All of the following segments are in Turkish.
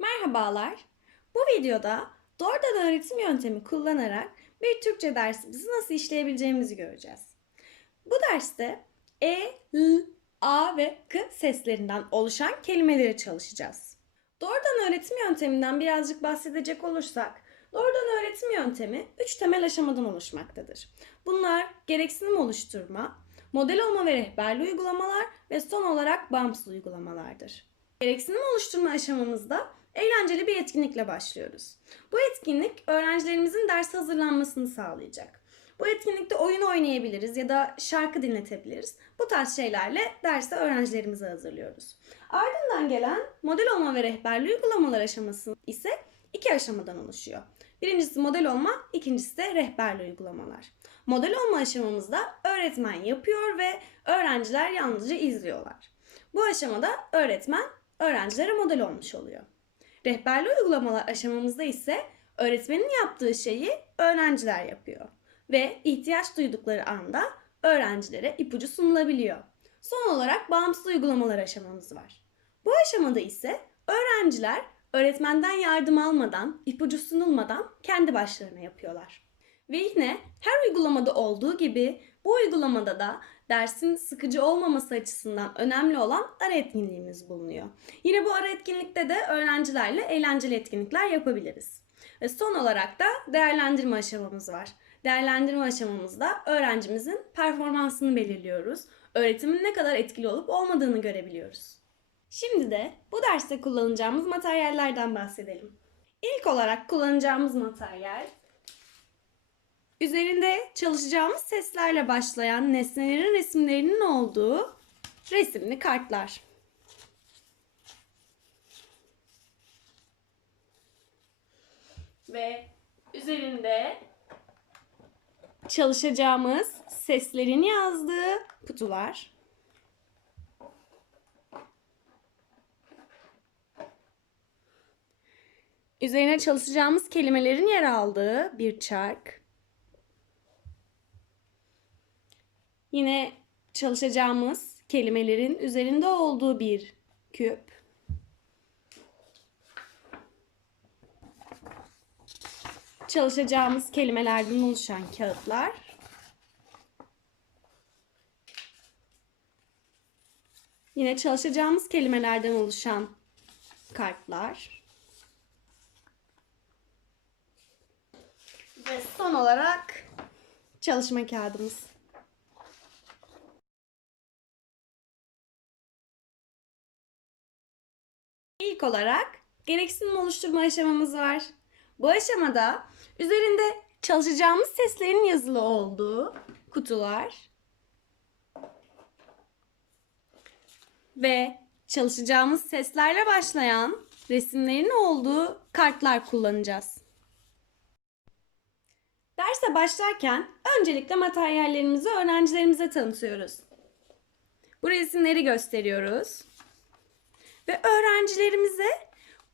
Merhabalar. Bu videoda doğrudan öğretim yöntemi kullanarak bir Türkçe dersimizi nasıl işleyebileceğimizi göreceğiz. Bu derste E, L, A ve K seslerinden oluşan kelimeleri çalışacağız. Doğrudan öğretim yönteminden birazcık bahsedecek olursak, doğrudan öğretim yöntemi 3 temel aşamadan oluşmaktadır. Bunlar gereksinim oluşturma, model olma ve rehberli uygulamalar ve son olarak bağımsız uygulamalardır. Gereksinim oluşturma aşamamızda eğlenceli bir etkinlikle başlıyoruz. Bu etkinlik öğrencilerimizin ders hazırlanmasını sağlayacak. Bu etkinlikte oyun oynayabiliriz ya da şarkı dinletebiliriz. Bu tarz şeylerle derste öğrencilerimizi hazırlıyoruz. Ardından gelen model olma ve rehberli uygulamalar aşaması ise iki aşamadan oluşuyor. Birincisi model olma, ikincisi de rehberli uygulamalar. Model olma aşamamızda öğretmen yapıyor ve öğrenciler yalnızca izliyorlar. Bu aşamada öğretmen öğrencilere model olmuş oluyor. Rehberli uygulamalar aşamamızda ise öğretmenin yaptığı şeyi öğrenciler yapıyor ve ihtiyaç duydukları anda öğrencilere ipucu sunulabiliyor. Son olarak bağımsız uygulamalar aşamamız var. Bu aşamada ise öğrenciler öğretmenden yardım almadan, ipucu sunulmadan kendi başlarına yapıyorlar. Ve yine her uygulamada olduğu gibi bu uygulamada da dersin sıkıcı olmaması açısından önemli olan ara etkinliğimiz bulunuyor. Yine bu ara etkinlikte de öğrencilerle eğlenceli etkinlikler yapabiliriz. Ve son olarak da değerlendirme aşamamız var. Değerlendirme aşamamızda öğrencimizin performansını belirliyoruz. Öğretimin ne kadar etkili olup olmadığını görebiliyoruz. Şimdi de bu derste kullanacağımız materyallerden bahsedelim. İlk olarak kullanacağımız materyal Üzerinde çalışacağımız seslerle başlayan nesnelerin resimlerinin olduğu resimli kartlar. Ve üzerinde çalışacağımız seslerin yazdığı kutular. Üzerine çalışacağımız kelimelerin yer aldığı bir çark. Yine çalışacağımız kelimelerin üzerinde olduğu bir küp. Çalışacağımız kelimelerden oluşan kağıtlar. Yine çalışacağımız kelimelerden oluşan kartlar. Ve son olarak çalışma kağıdımız. İlk olarak gereksinim oluşturma aşamamız var. Bu aşamada üzerinde çalışacağımız seslerin yazılı olduğu kutular ve çalışacağımız seslerle başlayan resimlerin olduğu kartlar kullanacağız. Derse başlarken öncelikle materyallerimizi öğrencilerimize tanıtıyoruz. Bu resimleri gösteriyoruz. Ve öğrencilerimize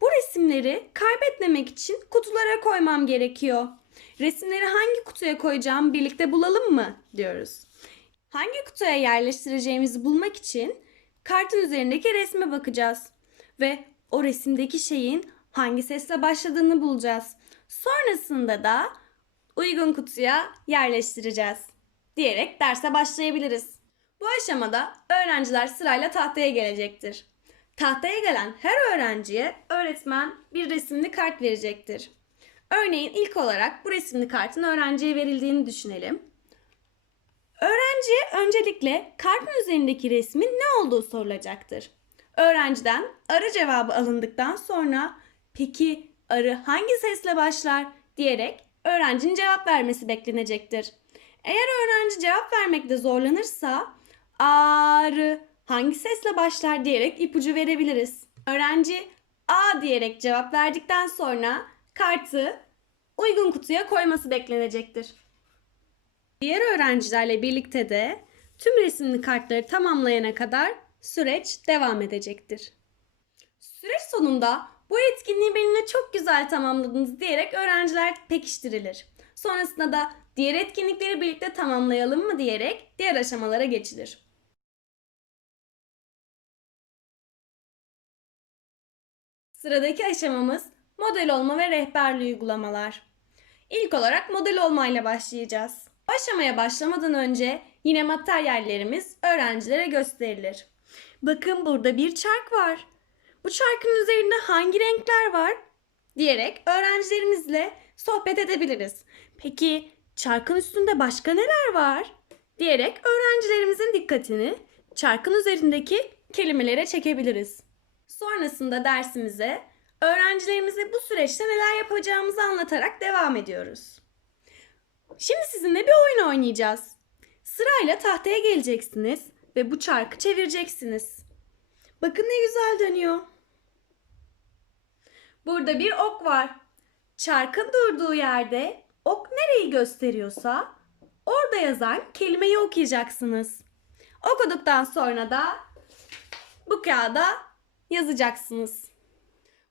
bu resimleri kaybetmemek için kutulara koymam gerekiyor. Resimleri hangi kutuya koyacağım birlikte bulalım mı diyoruz. Hangi kutuya yerleştireceğimizi bulmak için kartın üzerindeki resme bakacağız ve o resimdeki şeyin hangi sesle başladığını bulacağız. Sonrasında da uygun kutuya yerleştireceğiz diyerek derse başlayabiliriz. Bu aşamada öğrenciler sırayla tahtaya gelecektir. Tahtaya gelen her öğrenciye öğretmen bir resimli kart verecektir. Örneğin ilk olarak bu resimli kartın öğrenciye verildiğini düşünelim. Öğrenciye öncelikle kartın üzerindeki resmin ne olduğu sorulacaktır. Öğrenciden arı cevabı alındıktan sonra peki arı hangi sesle başlar diyerek öğrencinin cevap vermesi beklenecektir. Eğer öğrenci cevap vermekte zorlanırsa arı hangi sesle başlar diyerek ipucu verebiliriz. Öğrenci A diyerek cevap verdikten sonra kartı uygun kutuya koyması beklenecektir. Diğer öğrencilerle birlikte de tüm resimli kartları tamamlayana kadar süreç devam edecektir. Süreç sonunda bu etkinliği benimle çok güzel tamamladınız diyerek öğrenciler pekiştirilir. Sonrasında da diğer etkinlikleri birlikte tamamlayalım mı diyerek diğer aşamalara geçilir. Sıradaki aşamamız model olma ve rehberli uygulamalar. İlk olarak model olmayla başlayacağız. Aşamaya başlamadan önce yine materyallerimiz öğrencilere gösterilir. Bakın burada bir çark var. Bu çarkın üzerinde hangi renkler var? diyerek öğrencilerimizle sohbet edebiliriz. Peki çarkın üstünde başka neler var? diyerek öğrencilerimizin dikkatini çarkın üzerindeki kelimelere çekebiliriz. Sonrasında dersimize öğrencilerimize bu süreçte neler yapacağımızı anlatarak devam ediyoruz. Şimdi sizinle bir oyun oynayacağız. Sırayla tahtaya geleceksiniz ve bu çarkı çevireceksiniz. Bakın ne güzel dönüyor. Burada bir ok var. Çarkın durduğu yerde ok nereyi gösteriyorsa orada yazan kelimeyi okuyacaksınız. Okuduktan sonra da bu kağıda yazacaksınız.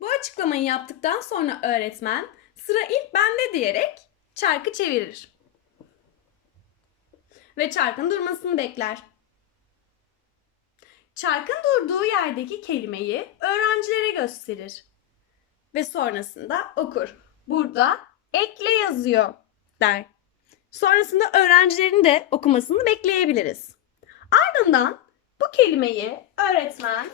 Bu açıklamayı yaptıktan sonra öğretmen sıra ilk bende diyerek çarkı çevirir. Ve çarkın durmasını bekler. Çarkın durduğu yerdeki kelimeyi öğrencilere gösterir. Ve sonrasında okur. Burada ekle yazıyor der. Sonrasında öğrencilerin de okumasını bekleyebiliriz. Ardından bu kelimeyi öğretmen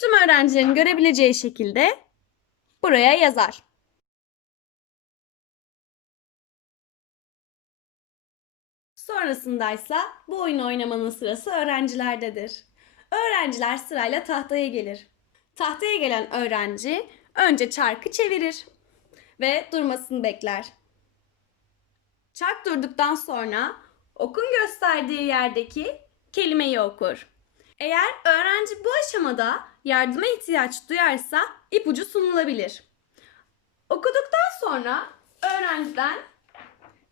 tüm öğrencilerin görebileceği şekilde buraya yazar. Sonrasındaysa bu oyunu oynamanın sırası öğrencilerdedir. Öğrenciler sırayla tahtaya gelir. Tahtaya gelen öğrenci önce çarkı çevirir ve durmasını bekler. Çark durduktan sonra okun gösterdiği yerdeki kelimeyi okur. Eğer öğrenci bu aşamada yardıma ihtiyaç duyarsa ipucu sunulabilir. Okuduktan sonra öğrenciden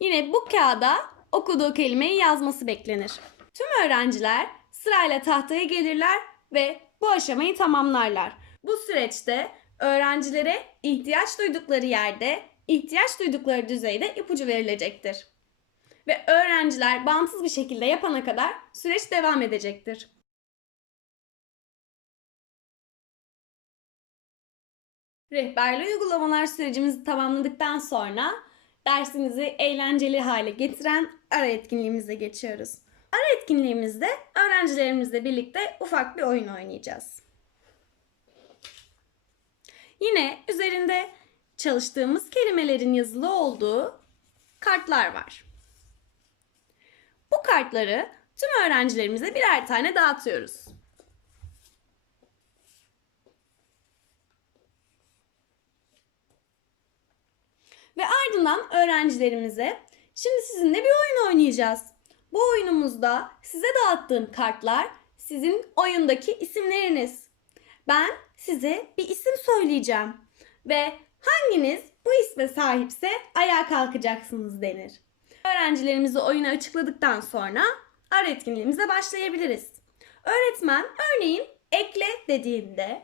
yine bu kağıda okuduğu kelimeyi yazması beklenir. Tüm öğrenciler sırayla tahtaya gelirler ve bu aşamayı tamamlarlar. Bu süreçte öğrencilere ihtiyaç duydukları yerde, ihtiyaç duydukları düzeyde ipucu verilecektir. Ve öğrenciler bağımsız bir şekilde yapana kadar süreç devam edecektir. Rehberli uygulamalar sürecimizi tamamladıktan sonra dersimizi eğlenceli hale getiren ara etkinliğimize geçiyoruz. Ara etkinliğimizde öğrencilerimizle birlikte ufak bir oyun oynayacağız. Yine üzerinde çalıştığımız kelimelerin yazılı olduğu kartlar var. Bu kartları tüm öğrencilerimize birer tane dağıtıyoruz. Ardından öğrencilerimize şimdi sizinle bir oyun oynayacağız. Bu oyunumuzda size dağıttığım kartlar sizin oyundaki isimleriniz. Ben size bir isim söyleyeceğim ve hanginiz bu isme sahipse ayağa kalkacaksınız denir. Öğrencilerimizi oyunu açıkladıktan sonra ara etkinliğimize başlayabiliriz. Öğretmen örneğin ekle dediğinde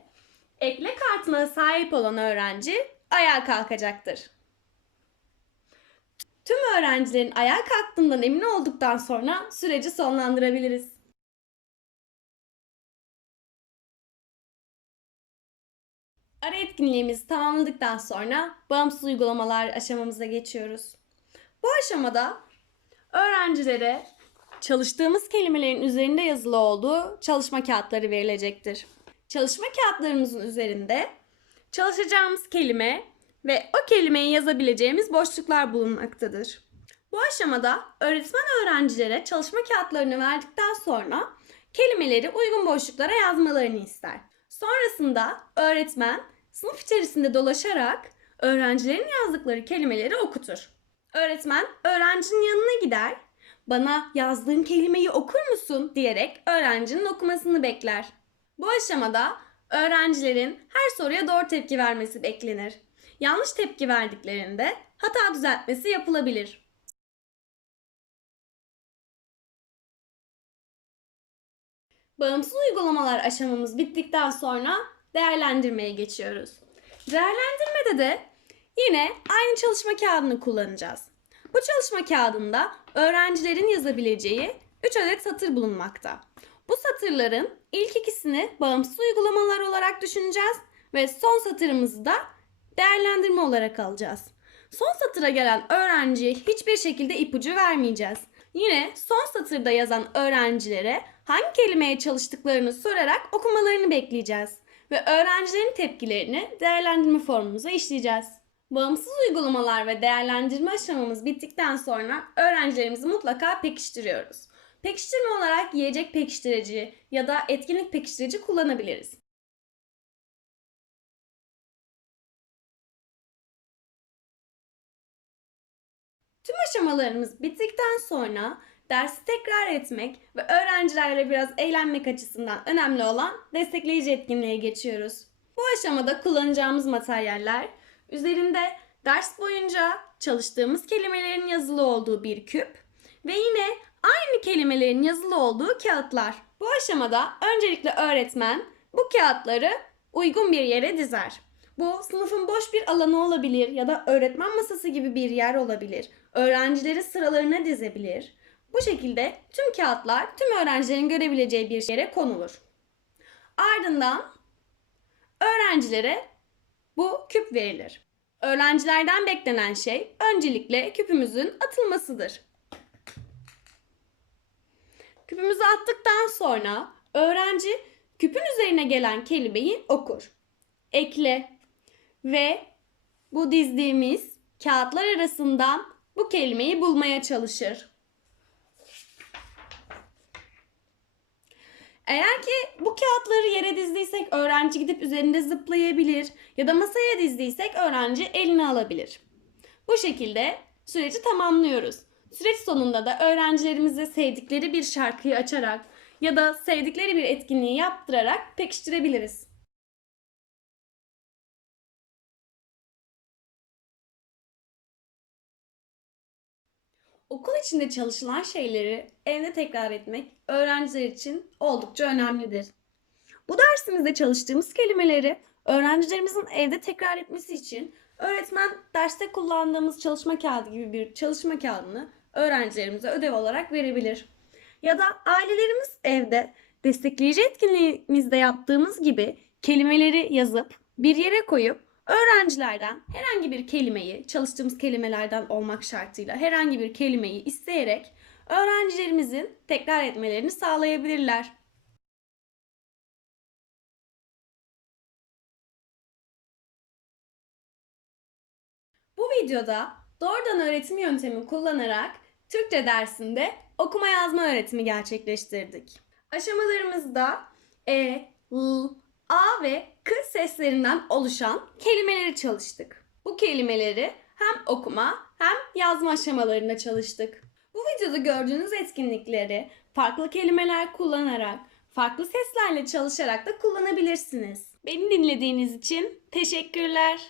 ekle kartına sahip olan öğrenci ayağa kalkacaktır. Tüm öğrencilerin ayağa kalktığından emin olduktan sonra süreci sonlandırabiliriz. Ara etkinliğimizi tamamladıktan sonra bağımsız uygulamalar aşamamıza geçiyoruz. Bu aşamada öğrencilere çalıştığımız kelimelerin üzerinde yazılı olduğu çalışma kağıtları verilecektir. Çalışma kağıtlarımızın üzerinde çalışacağımız kelime ve o kelimeyi yazabileceğimiz boşluklar bulunmaktadır. Bu aşamada öğretmen öğrencilere çalışma kağıtlarını verdikten sonra kelimeleri uygun boşluklara yazmalarını ister. Sonrasında öğretmen sınıf içerisinde dolaşarak öğrencilerin yazdıkları kelimeleri okutur. Öğretmen öğrencinin yanına gider, bana yazdığın kelimeyi okur musun diyerek öğrencinin okumasını bekler. Bu aşamada öğrencilerin her soruya doğru tepki vermesi beklenir. Yanlış tepki verdiklerinde hata düzeltmesi yapılabilir. Bağımsız uygulamalar aşamamız bittikten sonra değerlendirmeye geçiyoruz. Değerlendirmede de yine aynı çalışma kağıdını kullanacağız. Bu çalışma kağıdında öğrencilerin yazabileceği 3 adet satır bulunmakta. Bu satırların ilk ikisini bağımsız uygulamalar olarak düşüneceğiz ve son satırımızı da değerlendirme olarak alacağız. Son satıra gelen öğrenciye hiçbir şekilde ipucu vermeyeceğiz. Yine son satırda yazan öğrencilere hangi kelimeye çalıştıklarını sorarak okumalarını bekleyeceğiz. Ve öğrencilerin tepkilerini değerlendirme formumuza işleyeceğiz. Bağımsız uygulamalar ve değerlendirme aşamamız bittikten sonra öğrencilerimizi mutlaka pekiştiriyoruz. Pekiştirme olarak yiyecek pekiştirici ya da etkinlik pekiştirici kullanabiliriz. Tüm aşamalarımız bittikten sonra dersi tekrar etmek ve öğrencilerle biraz eğlenmek açısından önemli olan destekleyici etkinliğe geçiyoruz. Bu aşamada kullanacağımız materyaller üzerinde ders boyunca çalıştığımız kelimelerin yazılı olduğu bir küp ve yine aynı kelimelerin yazılı olduğu kağıtlar. Bu aşamada öncelikle öğretmen bu kağıtları uygun bir yere dizer. Bu sınıfın boş bir alanı olabilir ya da öğretmen masası gibi bir yer olabilir. Öğrencileri sıralarına dizebilir. Bu şekilde tüm kağıtlar tüm öğrencilerin görebileceği bir yere konulur. Ardından öğrencilere bu küp verilir. Öğrencilerden beklenen şey öncelikle küpümüzün atılmasıdır. Küpümüzü attıktan sonra öğrenci küpün üzerine gelen kelimeyi okur. Ekle ve bu dizdiğimiz kağıtlar arasından bu kelimeyi bulmaya çalışır. Eğer ki bu kağıtları yere dizdiysek öğrenci gidip üzerinde zıplayabilir ya da masaya dizdiysek öğrenci eline alabilir. Bu şekilde süreci tamamlıyoruz. Süreç sonunda da öğrencilerimize sevdikleri bir şarkıyı açarak ya da sevdikleri bir etkinliği yaptırarak pekiştirebiliriz. Okul içinde çalışılan şeyleri evde tekrar etmek öğrenciler için oldukça önemlidir. Bu dersimizde çalıştığımız kelimeleri öğrencilerimizin evde tekrar etmesi için öğretmen derste kullandığımız çalışma kağıdı gibi bir çalışma kağıdını öğrencilerimize ödev olarak verebilir. Ya da ailelerimiz evde destekleyici etkinliğimizde yaptığımız gibi kelimeleri yazıp bir yere koyup öğrencilerden herhangi bir kelimeyi çalıştığımız kelimelerden olmak şartıyla herhangi bir kelimeyi isteyerek öğrencilerimizin tekrar etmelerini sağlayabilirler. Bu videoda doğrudan öğretim yöntemi kullanarak Türkçe dersinde okuma yazma öğretimi gerçekleştirdik. Aşamalarımızda E, L, A ve K seslerinden oluşan kelimeleri çalıştık. Bu kelimeleri hem okuma hem yazma aşamalarında çalıştık. Bu videoda gördüğünüz etkinlikleri farklı kelimeler kullanarak, farklı seslerle çalışarak da kullanabilirsiniz. Beni dinlediğiniz için teşekkürler.